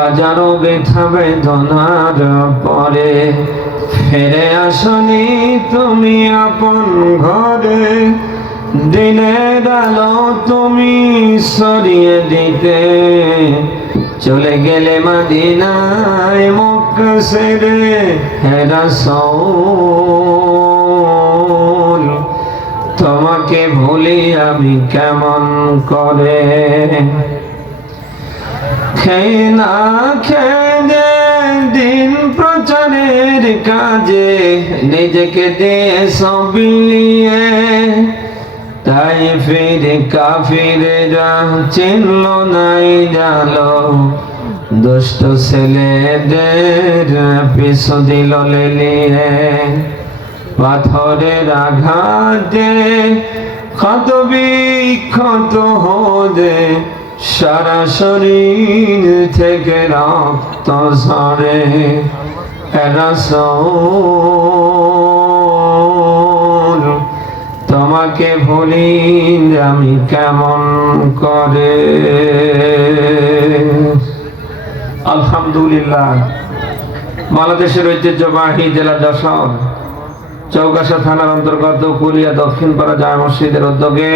হাজারো ব্যথা বেদনার পরে ফিরে আসনি তুমি আপন ঘরে। দিনের আলো তুমি সরিয়ে দিতে চলে গেলে মদিনায় মক্কা ছেড়ে। হে রাসূল তোমাকে ভুলি আমি কেমন করে। খেয়ে না খেয়ে দিন প্রচারের কাজে নিজেকে দিয়ে সব বিলিয়ে, তাই ফিরে কাফিরেরা চিনল নাই জালো। দুষ্ট ছেলেদের পিছু দিল লেলিয়ে, পাথরের আঘাতে ক্ষত বিক্ষত হতে সারা শরীর থেকে রক্ত ঝরে। হে রাসূল তোমাকে ভুলি আমি কেমন করে। আলহামদুলিল্লাহ, বাংলাদেশের ঐতিহ্যবাহী জেলা যশোর চৌগাছা থানার অন্তর্গত কুলিয়া দক্ষিণপাড়া জামে মসজিদের উদ্যোগে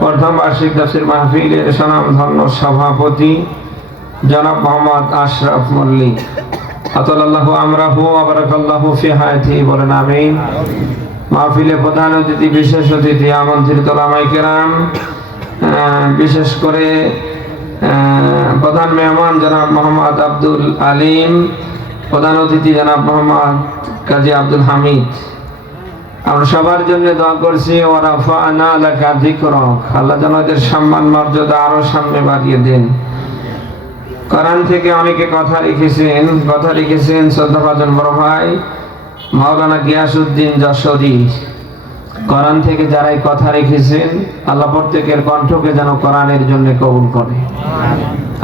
প্রথম বার্ষিক তাফসীর মাহফিলের স্বনামধন্য সভাপতি জনাব মোহাম্মদ আশরাফ মল্লিক আতাল্লাহু আমরাহু ওয়া বারাকাল্লাহু ফি হায়াতিহি বলেন আমিন। মাহফিলে প্রধান অতিথি, বিশেষ অতিথি, আমন্ত্রিত উলামায়ে কেরাম, বিশেষ করে প্রধান মেহমান জনাব মোহাম্মদ আব্দুল আলিম, প্রধান অতিথি জনাব মোহাম্মদ কাজী আব্দুল হামিদ, আমরা সবার জন্য দোয়া করছি। ওয়া রাফা'না লাকা যিকরাক, আল্লাহ যেন এদের সম্মান মর্যাদা আরো সামনে বাড়িয়ে দেন। কোরআন থেকে অনেকে কথা লিখেছেন শ্রদ্ধাভাজন বড় ভাই মাওলানা গিয়াসউদ্দিন যশোরী। কোরআন থেকে যারাই কথা রেখেছেন আল্লাহ প্রত্যেকের কণ্ঠকে যেন কোরআনের জন্য কবুল করে।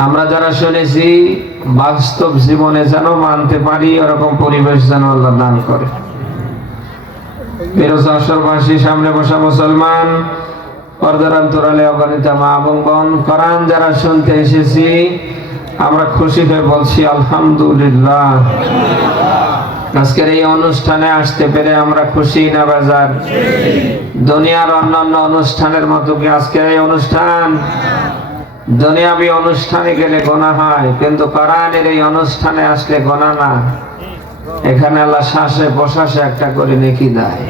আমরা যারা শুনেছি বাস্তব জীবনে যেন মানতে পারি, এরকম পরিবেশ যেন আল্লাহ দান করে। যশোরবাসী, সামনে বসা মুসলমান, পর্দার অন্তরালে অগণিত মা এবং বোন, কোরআন যারা শুনতে এসেছি আমরা খুশি হয়ে বলছি আলহামদুলিল্লাহ। আজকের এই অনুষ্ঠানে আসতে পেরে আমরা খুশি না বাজার? দুনিয়ার অন্যান্য অনুষ্ঠানের মতো কি আজকের এই অনুষ্ঠান? দুনিয়াবি অনুষ্ঠানে গেলে গোনা হয়, কিন্তু কোরআনের এই অনুষ্ঠানে আসলে গোনা না। এখানে আল্লাহ শ্বাসে প্রশ্বাসে একটা করে নেকি দেয়।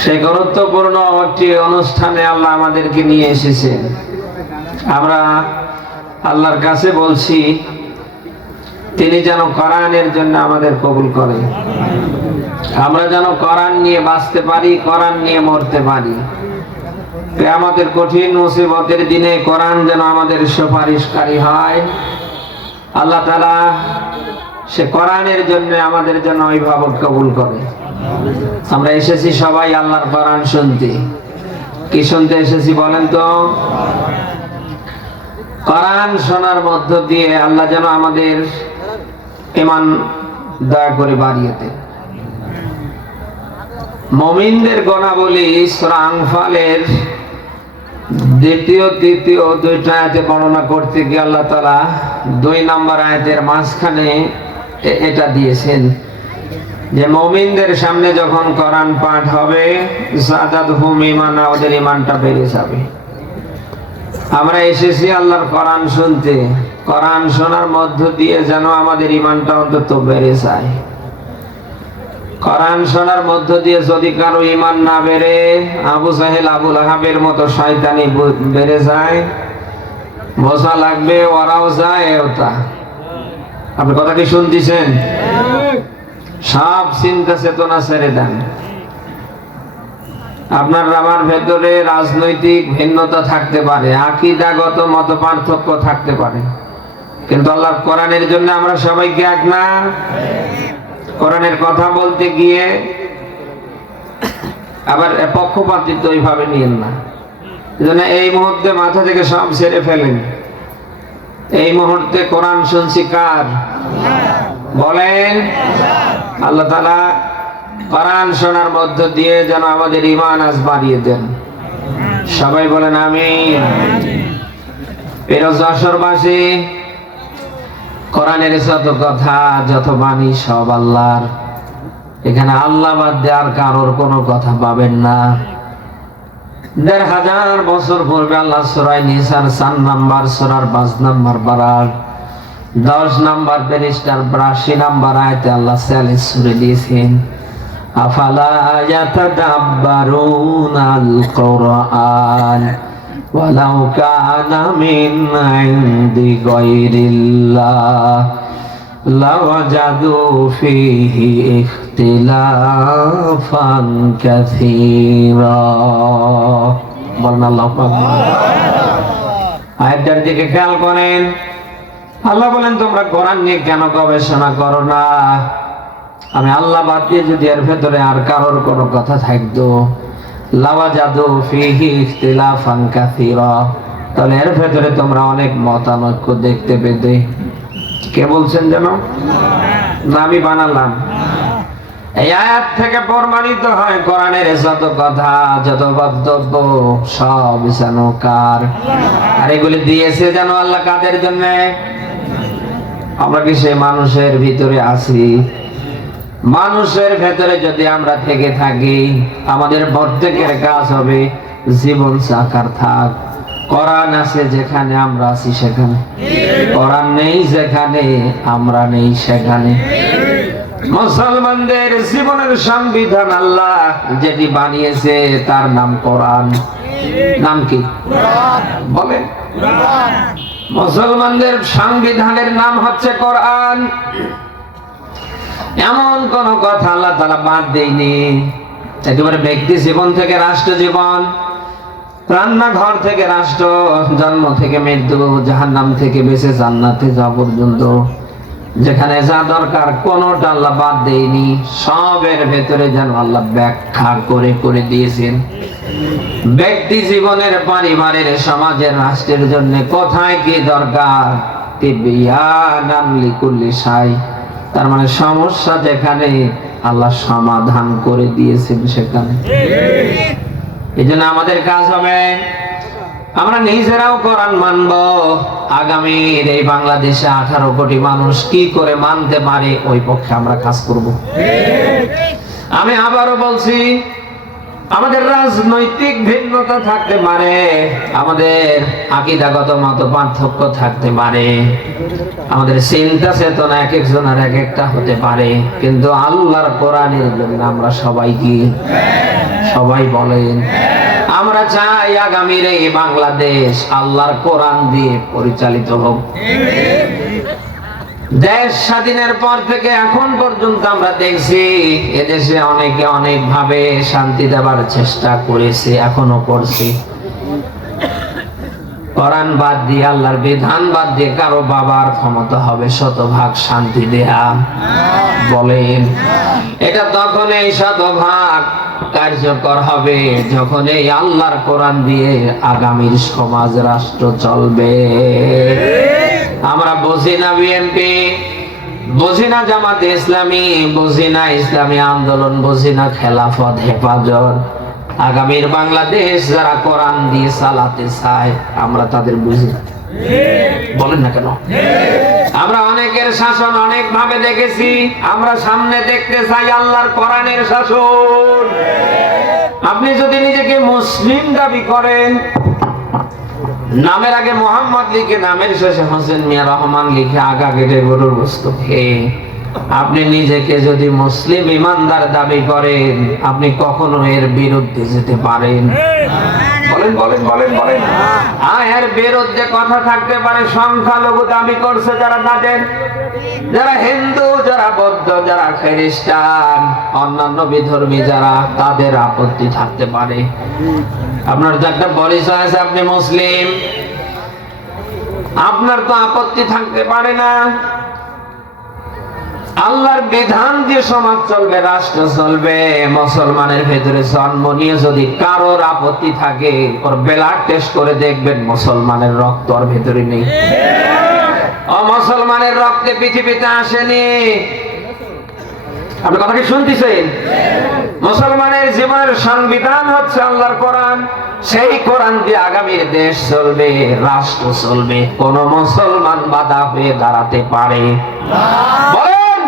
সেই গুরুত্বপূর্ণ একটি অনুষ্ঠানে আল্লাহ আমাদেরকে নিয়ে এসেছেন। আমরা আল্লাহর কাছে বলছি তিনি যেন কোরআনের জন্য আমাদের কবুল করে। আমরা যেন কোরআন নিয়ে বাঁচতে পারি, কোরআন নিয়ে মরতে পারি। কিয়ামতের কঠিন মুসিবতের দিনে কোরআন যেন আমাদের সুপারিশকারী হয়। আল্লাহ তাআলা সে কোরআনের জন্য আমাদের জন্য অভিভাবক কবুল করে। আমরা এসেছি সবাই আল্লাহর কোরআন শুনতে। কি শুনতে এসেছি বলেন তো? কোরআন শোনার মধ্য দিয়ে আল্লাহ যেন আমাদের ঈমান দয়া করে বাড়িয়ে দেন। মুমিনদের গুণাবলী সূরা আনফালের দ্বিতীয় তৃতীয় দুইটা আয়াতে বর্ণনা করতে গিয়ে আল্লাহ তাআলা 2 নম্বর আয়াতের মাঝখানে এটা দিয়েছেন যে মুমিনদের সামনে যখন কোরআন পাঠ হবে যাদাতহুম ঈমানা, ওদের ঈমানটা বেড়ে যাবে। আমরা এসেছি আল্লাহর কোরআন শুনতে, কোরআন শোনার মধ্য দিয়ে যেন আমাদের ঈমানটা অন্তত বেড়ে যায়। কোরআন শোনার মধ্য দিয়ে যদি কারো ঈমান না বেড়ে আবু জাহেল আবু লাহাবের মতো শয়তানি বেড়ে যায়, বোঝা লাগবে ওরাও যায় ওটা। আপনি কথা কি শুনতেছেন? সব চিন্তা চেতনা ছেড়ে দেন। আপনার আমার ভেতরে রাজনৈতিক ভিন্নতা থাকতে পারে, আকীদাগত মত পার্থক্য থাকতে পারে, কিন্তু আল্লাহর কোরআনের জন্য আমরা সবাইকে এক না। কোরআনের কথা বলতে গিয়ে আবার পক্ষপাতিত্ব এইভাবে নিয়েন না। এজন্য এই মুহূর্তে মাথা থেকে সব ছেড়ে ফেলেন। এই মুহূর্তে কোরআন শুনছি কার? বলেন। আল্লাহ তাআলা কোরআন শোনার মধ্য দিয়ে যেন আমাদের ঈমান আজ বাড়িয়ে দেন। সবাই বলেন আমিন। প্রিয় যশোরবাসী, কোরআনের যত কথা যত বাণী সব আল্লাহর। এখানে আল্লাহ বাদ দিয়ে আর কারোর কোনো কথা পাবেন না। ১৫০০ বছর পূর্বে আল্লাহ সূরা নিসার ৪ নাম্বার সূরার ৫ নাম্বার পারার ১০ নাম্বার পৃষ্ঠার ৮২ নাম্বার আয়াতে আল্লাহ চ্যালেঞ্জ ছুড়ে দিয়েছেন, আফালা ইয়াতাদাব্বারুনাল কুরআন ওয়ালাউ কানা মিন ইনদি গায়রিল্লাহ লাওয়াজাদু ফীহি ইখতিলাফান কাসীরা। বলেন আল্লাহু আকবার। আয়াতটার দিকে খেয়াল করেন। আল্লাহ বলেন, তোমরা কোরআন নিয়ে কেন গবেষণা করো না? আমি আল্লাহ বাদ দিয়ে যদি এর ভেতরে আর কারোর কোনো কথা থাকতো, লাওয়াজাদু ফীহি ইখতিলাফান কাসীরা, তাহলে এর ভেতরে তোমরা অনেক মতানৈক্য দেখতে পেতে। কে বলছেন যেন? না আমি বানালাম। এই আয়াত থেকে প্রমাণিত হয় কোরআনের যত কথা যত বক্তব্য সব যেন কার, আর এগুলি দিয়েছে যেন আল্লাহ কাদের জন্য? আমরা কি সে মানুষের ভিতরে আছি? মানুষের ভেতরে যদি আমরা থেকে থাকি, আমাদের প্রত্যেকের কাজ হবে জীবন সাকার থাক। কোরআন আছে যেখানে আমরা আছি সেখানে, কোরআন নেই যেখানে আমরা নেই সেখানে। মুসলমানদের জীবনের সংবিধান আল্লাহ যেটি বানিয়েছে তার নাম কোরআন। নাম কি? বলেন। মুসলমানদের সংবিধানের নাম হচ্ছে কোরআন। এমন কোন কথা আল্লাহ তাআলা বাদ দেয়নি। একেবারে ব্যক্তি জীবন থেকে রাষ্ট্র জীবন, রান্নাঘর থেকে রাষ্ট্র, জন্ম থেকে মৃত্যু, জাহান্নাম থেকে বেঁচে জান্নাতে যাওয়া পর্যন্ত যেখানে যা দরকার কোনটা আল্লাহ বাদ দেয়নি। সবের ভেতরে যেন আল্লাহ ব্যাখ্যা করে করে দিয়েছেন। ব্যক্তি জীবনের, পরিবারের, সমাজের, রাষ্ট্রের জন্য কোথায় কি দরকার, তিবিয়ানান লিকুল্লি শাই, তার মানে সমস্যা যেখানে আল্লাহ সমাধান করে দিয়েছেন সেখানে। এই জন্য আমাদের কাজ হবে আমরা নিজেরাও কোরআন মানব। আগামীর এই বাংলাদেশে 18 কোটি মানুষ কি করে মানতে পারে ওই পক্ষে আমরা কাজ করব। আমি আবারও বলছি, আমাদের রাজনৈতিক ভিন্নতা থাকতে পারে, আমাদের আকীদাগত মত পার্থক্য থাকতে পারে, আমাদের চিন্তা চেতনা এক একজনের এক একটা হতে পারে, কিন্তু আল্লাহর কোরআনের জন্য আমরা সবাই কি? সবাই বলেন আমরা চাই আগামীর এই বাংলাদেশ আল্লাহর কোরআন দিয়ে পরিচালিত হোক। দেশ স্বাধীনের পর থেকে এখন পর্যন্ত আমরা দেখছি এদেশে অনেকে অনেক ভাবে শান্তি দেওয়ার চেষ্টা করেছে, এখনো করছে। কোরআন বাদ দিয়ে, আল্লাহর বিধান বাদ দিয়ে কারো বাবার ক্ষমতা হবে শতভাগ শান্তি দেয়া? বলেন। এটা তখন এই শতভাগ কার্যকর হবে যখন এই আল্লাহর কোরআন দিয়ে আগামীর সমাজ রাষ্ট্র চলবে। আমরা বুঝি না বিএনপি, বুঝি না জামাতে ইসলামী, বুঝি না ইসলামী আন্দোলন, বুঝি না খেলাফত, হেফাজত। আগামীর বাংলাদেশ যারা কোরআন দিয়ে চালাতে চায় আমরা তাদের বুঝি। বলেন না কেন? আমরা অনেকের শাসন অনেক ভাবে দেখেছি, আমরা সামনে দেখতে চাই আল্লাহর কোরআনের শাসন। আপনি যদি নিজেকে মুসলিম দাবি করেন, নামের আগে মোহাম্মদ লিখে নামের শেষে হোসেন মিয়া রহমান লিখে আগা কেটে গরুর গোশত খেয়ে আপনি নিজেকে যদি মুসলিম ইমানদার দাবি করেন, আপনি কখনো এর বিরুদ্ধে যেতে পারেন? বলেন বলেন বলেন বলেন। এর বিরুদ্ধে কথা থাকতে পারে সংখ্যালঘু দাবি করছে যারা, তাদের যারা হিন্দু, যারা বৌদ্ধ, যারা খ্রিস্টান, অন্যান্য বিধর্মী যারা, তাদের আপত্তি থাকতে পারে। আপনার তো একটা পরিচয় আছে, আপনি মুসলিম, আপনার তো আপত্তি থাকতে পারে না। আল্লাহর বিধান দিয়ে সমাজ চলবে, রাষ্ট্র চলবে। মুসলমানের ভেতরে জন্ম নিয়ে যদি কারোর আপত্তি থাকে, ওর ব্লাড টেস্ট করে দেখবেন মুসলমানের রক্ত ওর ভেতরে নেই। মুসলমানের রক্তে পৃথিবীতে আসেনি। আপনি কথা কি শুনতেছেন? মুসলমানের জীবনের সংবিধান হচ্ছে আল্লাহর কোরআন। সেই কোরআন দিয়ে আগামীর দেশ চলবে, রাষ্ট্র চলবে। কোন মুসলমান বাধা হয়ে দাঁড়াতে পারে বলেন?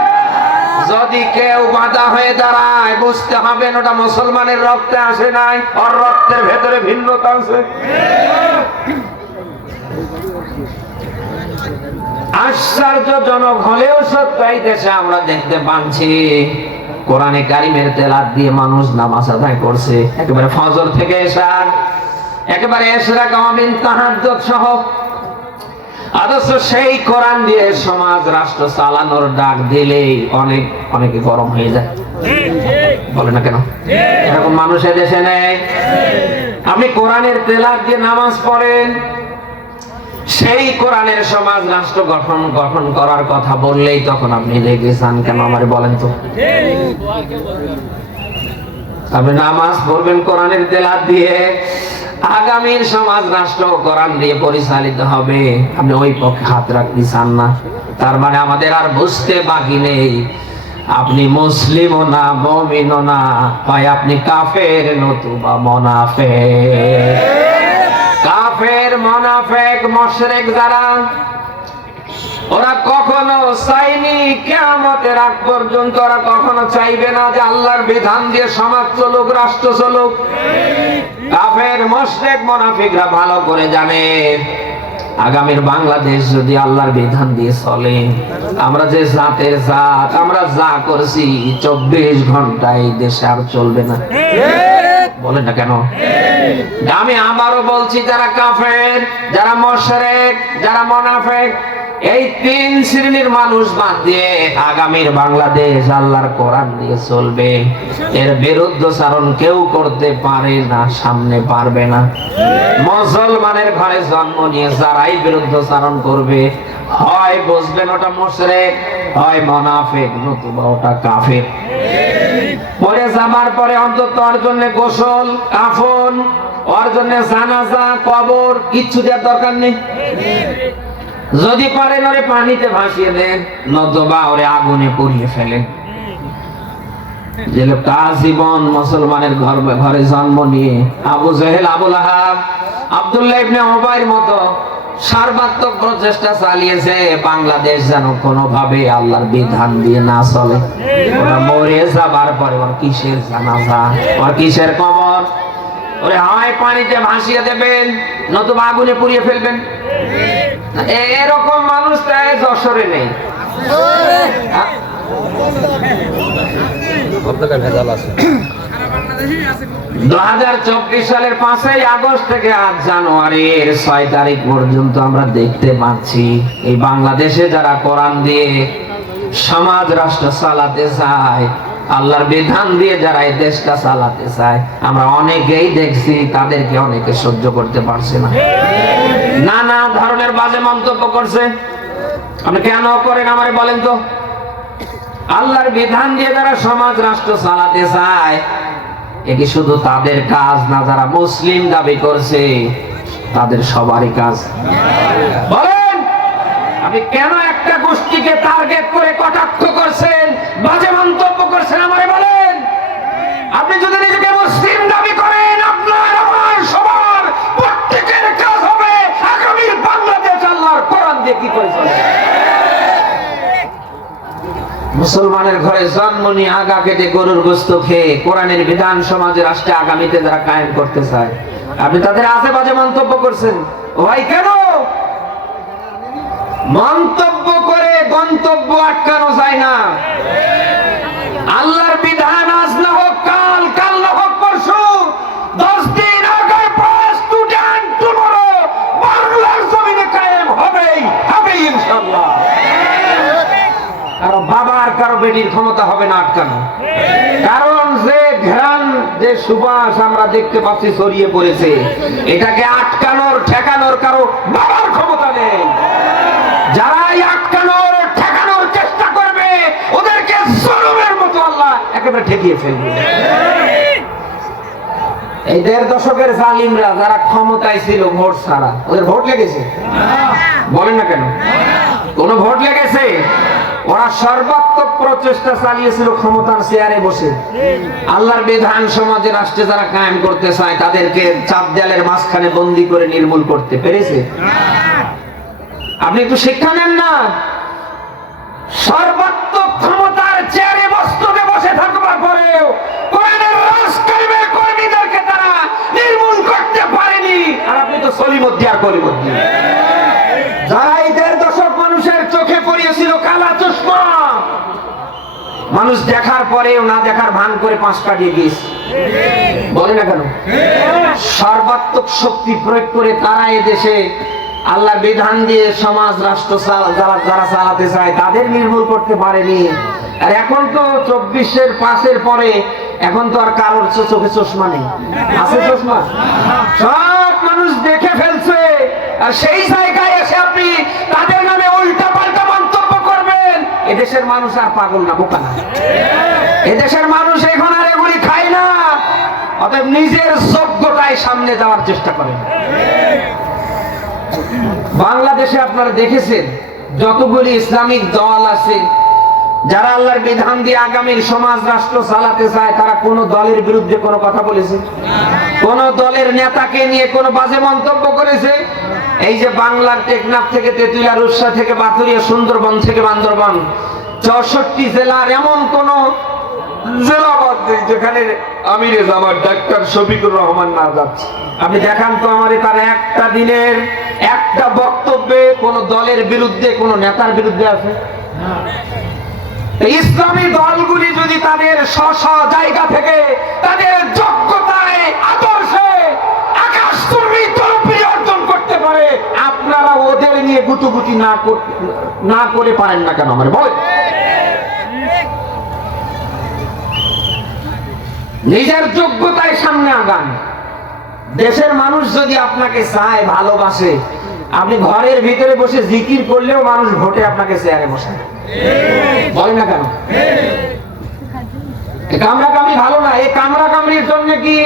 যদি কেউ বাধা হয়ে দাঁড়ায়, বুঝতে হবে ওটা মুসলমানের রক্তে আসে নাই, ওর রক্তের ভেতরে ভিন্নতা আছে। আশ্চর্যজনক হলেও সত্য, এই দেশে আমরা দেখতে পাচ্ছি কোরআনে কারিমের তেলাওয়াত দিয়ে মানুষ নামাজ আদায় করছে, একেবারে ফজর থেকে এশা, একেবারে ইশরাক আওয়ামিন তাহাজ্জুদ সহ। অথচ সেই কোরআন দিয়ে সমাজ রাষ্ট্র চালানোর ডাক দিলেই অনেকে গরম হয়ে যায়। বলে না কেন? এরকম মানুষ এদেশে নেই। আপনি কোরআনের তেলাওয়াত দিয়ে নামাজ পড়েন, সেই কোরআনের সমাজ রাষ্ট্র গঠন করার কথা বললেই তখন আপনি রেগে যান। কেন আমারে বলেন তো? আপনি নামাজ পড়বেন কোরআনের তেলাওয়াত দিয়ে, আগামীর সমাজ রাষ্ট্র কোরআন দিয়ে পরিচালিত হবে, আপনি ওই পক্ষে হাত রাখতে চান না। তার মানে আমাদের আর বুঝতে বাকি নেই, আপনি মুসলিমও না, মুমিনও না, হয় আপনি কাফের নতুবা মুনাফিক। কাফের, মুনাফিক, মুশরিক যারা, ওরা কখনো চাইনি কিয়ামতের আগ পর্যন্ত, ওরা কখনো চাইবে না যে আল্লাহর বিধান দিয়ে সমাজ চলুক, রাষ্ট্র চলুক। কাফের, মুশরিক, মুনাফিকরা ভালো করে জানে আগামীর বাংলাদেশ যদি আল্লাহর বিধান দিয়ে চলে, আমরা যে জাতের জাত, আমরা যা করছি 24 ঘন্টায় দেশে আর চলবে না। বলেন না কেন? আমি আবারও বলছি, যারা কাফের, যারা মুশরিক, যারা মুনাফিক, এই 3 শ্রেণীর মানুষ বাদ দিয়ে আগামীর বাংলাদেশ আল্লাহর কোরআন দিয়ে চলবে। এর বিরুদ্ধচারণ কেউ করতে পারে না, সামনে পারবে না। মুসলমানের ঘরে জন্ম নিয়ে যারাই বিরুদ্ধচারণ করবে, হয় বুঝবেন ওটা মুশরিক, হয় মুনাফিক, নতুবা ওটা কাফের। পরে যাবার পরে অন্তত ওর জন্য গোসল, কাফন, ওর জন্য জানাজা, কবর কিচ্ছু দেওয়ার দরকার নেই। যদি পারেন ওরে পানিতে ভাসিয়ে দেন, নতুবা ওরে আগুনে পুড়িয়ে ফেলেন। যে লোকটা জীবন মুসলমানের ঘরে জন্ম নিয়ে আবু জেহেল, আবু লাহাব, আব্দুল্লাহ ইবনে উবাইর মতো সর্বাত্মক প্রচেষ্টা চালিয়েছে বাংলাদেশ যেন কোনোভাবে আল্লাহর বিধান দিয়ে না চলে। ওরা মরে যাবার পরে ওর কিসের জানাজা, ওর কিসের কবর? ওরে হয় পানিতে ভাসিয়ে দেবেন, নতুবা আগুনে পুড়িয়ে ফেলবেন। এরকম মানুষ তাই যশোরে নেই। 2024 সালের 5ই আগস্ট থেকে আজ জানুয়ারির 6 তারিখ পর্যন্ত আমরা দেখতে পাচ্ছি এই বাংলাদেশে যারা কোরআন দিয়ে সমাজ রাষ্ট্র চালাতে চায়, আল্লাহর বিধান দিয়ে যারা এই দেশটা চালাতে চায়, আমরা অনেকেই দেখছি তাদেরকে অনেকে সহ্য করতে পারছে না। নানা ধরনের বাজে মন্তব্য করছে। আপনি কেন করেন আমারে বলেন তো? আল্লাহর বিধান দিয়ে যারা সমাজ রাষ্ট্র চালাতে চায়, এ কি শুধু তাদের কাজ না, যারা মুসলিম দাবি করছে তাদের সবারই কাজ? বলেন, আপনি কেন একটা গোষ্ঠীকে টার্গেট করে কটাক্ষ করছেন, বাজে মন্তব্য করছেন আমারে বলেন? আপনি যদি নিজেকে মুসলিম দাবি করেন, আপনার আমার সবার প্রত্যেকের কাজ হবে আগামীর বাংলাদেশ আল্লাহর কোরআন দিয়ে কি করে চলবে। মুসলমানের ঘরে জন্ম নিয়ে আগা কেটে গরুর গোশত খেয়ে কোরআনের বিধান সমাজে রাষ্ট্রে আগামীতে যারা কায়েম করতে চায়, আপনি তাদের আজে বাজে মন্তব্য করছেন। ভাই কেন? মন্তব্য করে গন্তব্য আটকানো যায় না। আল্লাহর বিধান আজ না হোক কাল, কাল না হোক পরশু, 10 দিন আগে স্টুডেন্ট টুমরো বাংলার জমিনে কায়েম হবেই হবে ইনশাআল্লাহ। কারো বাবার, কারো বেটির ক্ষমতা হবে না আটকানো। কারণ যে ঘ্রাণ, যে সুবাস আমরা দেখতে পাচ্ছি ছড়িয়ে পড়েছে, এটাকে আটকানোর ঠেকানোর কারো বাবার ক্ষমতা নেই। যারা আটকানোর ঠেকানোর চেষ্টা করবে, ওদেরকে জুলুমের মতো আল্লাহ একেবারে ঠেকিয়ে ফেলবে। এই 1.5 দশকের জালিমরা যারা ক্ষমতায় ছিল ভোট ছাড়া, ওদের ভোট লেগেছে? বলেন না কেন? কোন ভোট লেগেছে? ওরা সর্বাত্মক প্রচেষ্টা চালিয়েছিল ক্ষমতার চেয়ারে বসে। আল্লাহর বিধান সমাজে রাষ্ট্রে যারা কায়েম করতে চায় তাদেরকে চাপ দেয়ালের মাঝখানে বন্দী করে নির্মূল করতে পেরেছে? আপনি একটু শিক্ষা নেন না। সর্বাত্মক ক্ষমতার চেয়ারে বস্তুকে বসে থাকবার পরেও কোরআনের রাষ্ট্রের কর্মীদেরকে তারা নির্মূল করতে পারেনি। আর আপনি তো সলিমুদ্দিয়ার করিমুদ্দিন, যারা এই 1.5 দশক মানুষের চোখে পড়িয়েছিল কালা চশমা, মানুষ দেখার পরেও না দেখার ভান করে 5 কাটিয়ে গিয়েছে। বলে না কেন? সর্বাত্মক শক্তি প্রয়োগ করে তারা এদেশে আল্লাহর বিধান দিয়ে সমাজ রাষ্ট্র যারা চালাতে চায় তাদের নির্মূল করতে পারেনি। আর এখন তো 24-এর 5-এর পরে এখন তো আর কারোর চোখে চশমা নেই। আছে চশমা? সব মানুষ দেখে ফেলছে। আর সেই জায়গায় এসে আপনি তাদের নামে উল্টা পাল্টা মন্তব্য করবেন। এদেশের মানুষ আর পাগল না, বোকা না। এদেশের মানুষ এখন আর এগুলি খায় না। অতএব নিজের যোগ্যতায় সামনে যাওয়ার চেষ্টা করেন। বাংলাদেশে আপনারা দেখেছেন যতগুলি ইসলামিক দল আছে যারা আল্লাহর বিধান দিয়ে আগামীর সমাজ রাষ্ট্র চালাতে চায়, তারা কোন দলের বিরুদ্ধে কোনো কথা বলেছে? কোন দলের নেতাকে নিয়ে কোনো বাজে মন্তব্য করেছে? এই যে বাংলার টেকনাফ থেকে তেঁতুলিয়া, রূপসা থেকে বাতুরিয়া, সুন্দরবন থেকে বান্দরবান, 64 জেলার এমন কোন জেলা বাদ নেই যেখানে আমিরে জামাত ডাক্তার শফিকুর রহমান না যাচ্ছে। আপনি দেখান তো আমারে তার একটা দিনের একটা বক্তব্যে কোন দলের বিরুদ্ধে, কোন নেতার বিরুদ্ধে আছে? ইসলামী দলগুলি যদি তাদের স্ব জায়গা থেকে তাদের যোগ্যতায় আদর্শে আকাশচুম্বী তরফি অর্জন করতে পারে, আপনারা ওদের নিয়ে গুতুগুতি না করে পারেন না কেন? আমার বল, নিজের যোগ্যতায় সামনে আগান। দেশের মানুষ যদি আপনাকে চায়, ভালোবাসে, আপনি ঘরের ভিতরে বসে জিকির করলেও মানুষ ভোটে আপনাকে চেয়ারে বসায়। বলেন না কেন? কামড়াকামড়ি ভালো না। এই কামড়াকামড়ির জন্য কি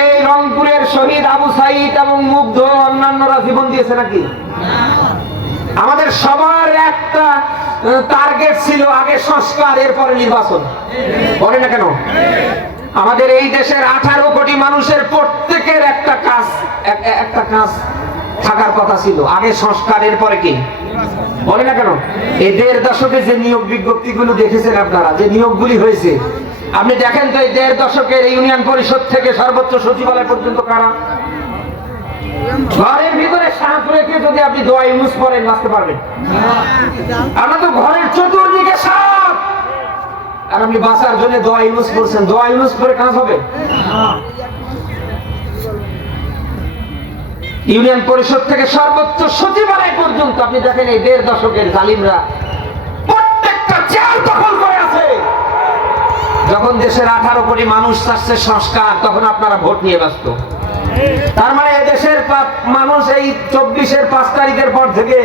এই রংপুরের শহীদ আবু সাইদ এবং মুগ্ধ অন্যান্যরা জীবন দিয়েছে নাকি? আমাদের সবার একটা টার্গেট ছিল, আগে সংস্কার, এরপরে নির্বাচন। বলেন না কেন? আমাদের এই দেশের 18 কোটি মানুষের প্রত্যেকের একটা কাজ থাকার কথা ছিল, আগে সংস্কার, এরপরে কি? বলে না কেন? এই 1.5 দশকে যে নিয়োগ বিজ্ঞপ্তিগুলো দেখেছেন আপনারা, যে নিয়োগগুলি হয়েছে, আপনি দেখেন তো এই 1.5 দশকের ইউনিয়ন পরিষদ থেকে সর্বোচ্চ সচিবালয় পর্যন্ত কারা? ঘরের ভিতরে সাপ রেখে যদি আপনি দোয়া ইউজ করেন, বাঁচতে পারবেন? আমরা তো ঘরের চতুর্দিকে সাপ, আর আপনি বাঁচার জন্য দোয়া ইউজ করছেন। দোয়া ইউজ করে কাজ হবে? ইউনিয়ন পরিষদ থেকে সর্বোচ্চ সচিবালয় পর্যন্ত আপনি দেখেন এই 1.5 দশকের জালিমরা প্রত্যেকটা চেয়ার দখল করে আছে। যখন দেশের 18 কোটি মানুষ চাচ্ছে সংস্কার, তখন আপনারা ভোট নিয়ে ব্যস্ত। তার মানে এদেশের মানুষ এই 24-এর 5 তারিখের পর থেকে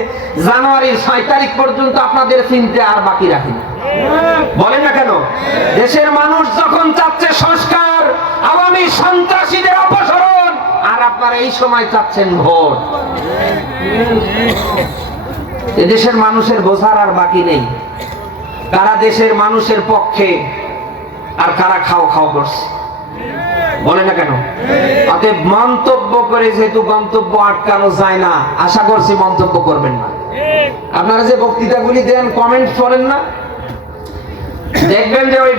জানুয়ারির 6 তারিখ পর্যন্ত আপনাদের চিনতে আর বাকি রাখেনি। বলেন না কেন? দেশের মানুষ যখন চাচ্ছে সংস্কার, আওয়ামী সন্ত্রাসীদের অপসারণ, আর আপনারা এই সময় চাচ্ছেন ভোট। এদেশের মানুষের বোঝার আর বাকি নেই কারা দেশের মানুষের পক্ষে আর কারা খাও খাও করছে। বলে না কেন? অতএব মন্তব্য করে যেহেতু গন্তব্য আটকানো যায় না, আশা করছি মন্তব্য করবেন না। আপনারা যে বক্তৃতাগুলি দেন, কমেন্ট করেন না, দেখবেন যে ওই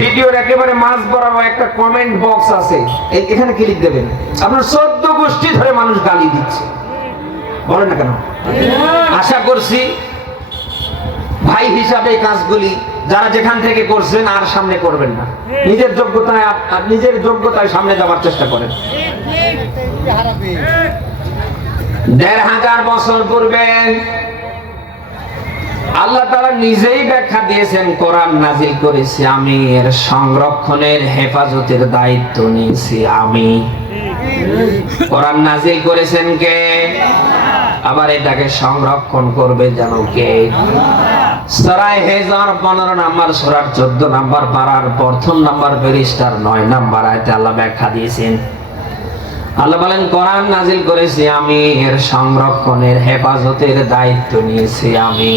ভিডিওর একেবারে মাঝ বরাবর একটা কমেন্ট বক্স আছে, এখানে ক্লিক দেবেন। আপনার 14 গোষ্ঠী ধরে মানুষ গালি দিচ্ছে। বলেন না কেন? আশা করছি ভাই হিসাবে এই কাজগুলি যারা যেখান থেকে করছেন আর সামনে করবেন না। নিজের যোগ্যতায় সামনে যাওয়ার চেষ্টা করেন। 1500 বছর পূর্বে আল্লাহ তাআলা নিজেই ব্যাখ্যা দিয়েছেন, কোরআন নাজিল করেছি আমি, এর সংরক্ষণের হেফাজতের দায়িত্ব নিয়েছি আমি। কোরআন নাজিল করেছেন কে? আবার এটাকে সংরক্ষণ করবে যেন কে? সূরা হিজর 15 নম্বর সূরার 14 নম্বর পারার 1ম নম্বর পৃষ্ঠার 9 নম্বর আয়াতে আল্লাহ ব্যাখ্যা দিয়েছেন, আল্লাহ বলেন কোরআন নাজিল করেছি আমি, এর সংরক্ষণের হেফাজতের দায়িত্ব নিয়েছি আমি।